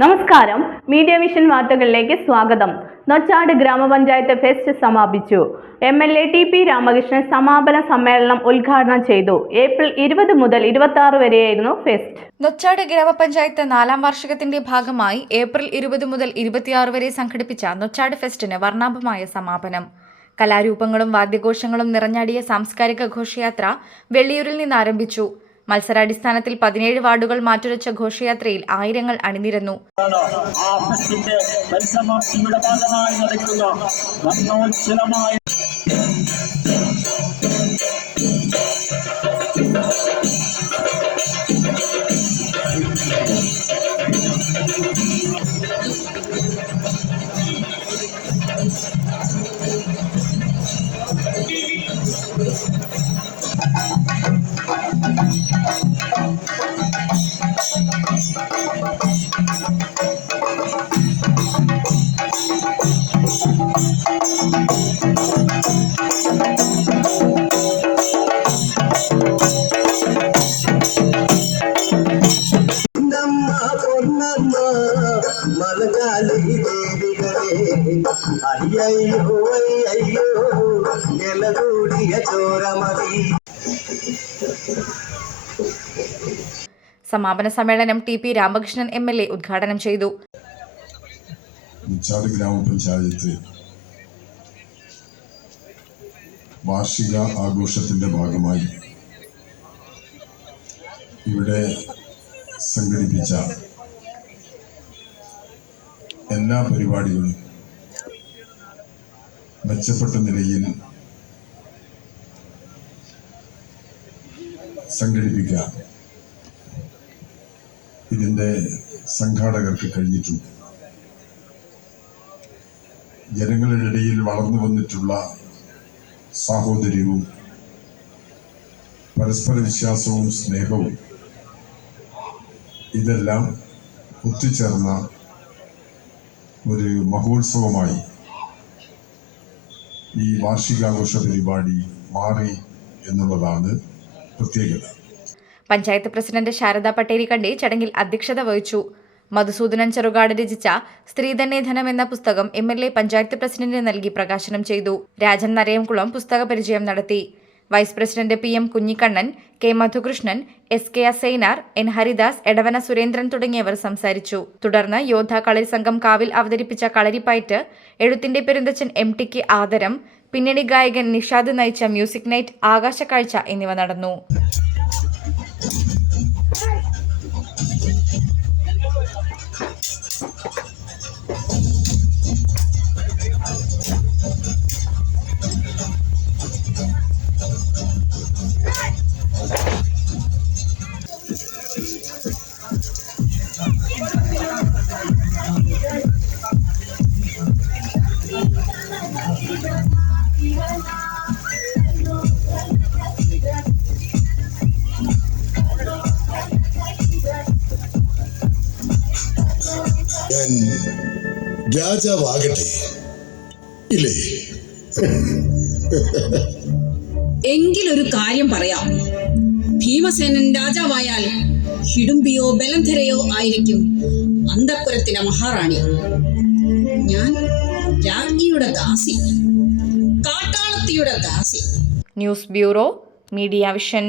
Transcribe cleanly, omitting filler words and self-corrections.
നമസ്കാരം, media vision വാർത്തകളിലേക്ക് സ്വാഗതം. നൊച്ചാട് ഗ്രാമപഞ്ചായത്ത് ഫെസ്റ്റ് സമാപിച്ചു. MLA TP രാമകൃഷ്ണൻ സമാപന സമ്മേളനം ഉദ്ഘാടനം ചെയ്തു. ഏപ്രിൽ 20 മുതൽ 26 വരെയായിരുന്നു ഫെസ്റ്റ്. നൊച്ചാട് ഗ്രാമപഞ്ചായത്ത് 4ാം വാർഷികത്തിന്റെ ഭാഗമായി ഏപ്രിൽ 20 മുതൽ 26 വരെ സംഘടിപ്പിച്ച നൊച്ചാട് ഫെസ്റ്റിന് വർണ്ണാഭമായ സമാപനം. കലാരൂപങ്ങളും വാദ്യഘോഷങ്ങളും നിറഞ്ഞാടിയ സാംസ്കാരിക ഘോഷയാത്ര വെള്ളിയൂരിൽ നിന്ന് ആരംഭിച്ചു. മത്സരാടിസ്ഥാനത്തിൽ 17 വാർഡുകൾ മാറ്റുരച്ച ഘോഷയാത്രയിൽ ആയിരങ്ങൾ അണിനിരന്നു. സമാപന സമ്മേളനം TP രാമകൃഷ്ണൻ MLA ഉദ്ഘാടനം ചെയ്തു. നൊച്ചാട് ഗ്രാമപഞ്ചായത്ത് വാർഷിക ആഘോഷത്തിന്റെ ഭാഗമായി ഇവിടെ സംഘടിപ്പിച്ച എല്ലാ പരിപാടികളും മെച്ചപ്പെട്ട നിലയിൽ സംഘടിപ്പിക്കാൻ ഇതിൻ്റെ സംഘാടകർക്ക് കഴിഞ്ഞിട്ടുണ്ട്. ജനങ്ങളുടെ ഇടയിൽ വളർന്നു വന്നിട്ടുള്ള സാഹോദര്യവും പരസ്പര വിശ്വാസവും സ്നേഹവും ഇതെല്ലാം ഒത്തുചേർന്ന ഒരു മഹോത്സവമായി ഈ വാർഷികാഘോഷ പരിപാടി മാറി എന്നുള്ളതാണ് പ്രത്യേകത. പഞ്ചായത്ത് പ്രസിഡന്റ് ശാരദ പട്ടേരിക്കണ്ടി ചടങ്ങിൽ അധ്യക്ഷത വഹിച്ചു. മധുസൂദനൻ ചെറുകാട് രചിച്ച സ്ത്രീ തന്നെ ധനം എന്ന പുസ്തകം MLA പഞ്ചായത്ത് പ്രസിഡന്റിന് നൽകി പ്രകാശനം ചെയ്തു. രാജൻ നരയംകുളം പുസ്തക പരിചയം നടത്തി. Vice president PM Kunhikannan, K Madhukrishnan, SK Asainar, N Haridas, Edavana Surendran തുടങ്ങിയവർ സംസാരിച്ചു. തുടർന്ന് യോദ്ധ കളരി സംഘം കാവിൽ അവതരിപ്പിച്ച കളരിപ്പയറ്റ്, എഴുത്തിന്റെ പെരുന്തച്ചൻ MTക്ക് ആദരം, പിന്നണി ഗായകൻ നിഷാദ് നയിച്ച മ്യൂസിക് നൈറ്റ്, ആകാശക്കാഴ്ച എന്നിവ നടന്നു. ഞാൻ രാജാവാകട്ടെ ഇല്ലേ? എങ്കിലൊരു കാര്യം പറയാം. ഭീമസേനൻ രാജാവായാൽ ഹിഡുംബിയോ ബലന്ധരയോ ആയിരിക്കും അന്തഃപുരത്തിലെ മഹാറാണി. ഞാൻ രാജ്ഞിയുടെ ദാസി, കാട്ടാളത്തിയുടെ ദാസി. News bureau, media vision.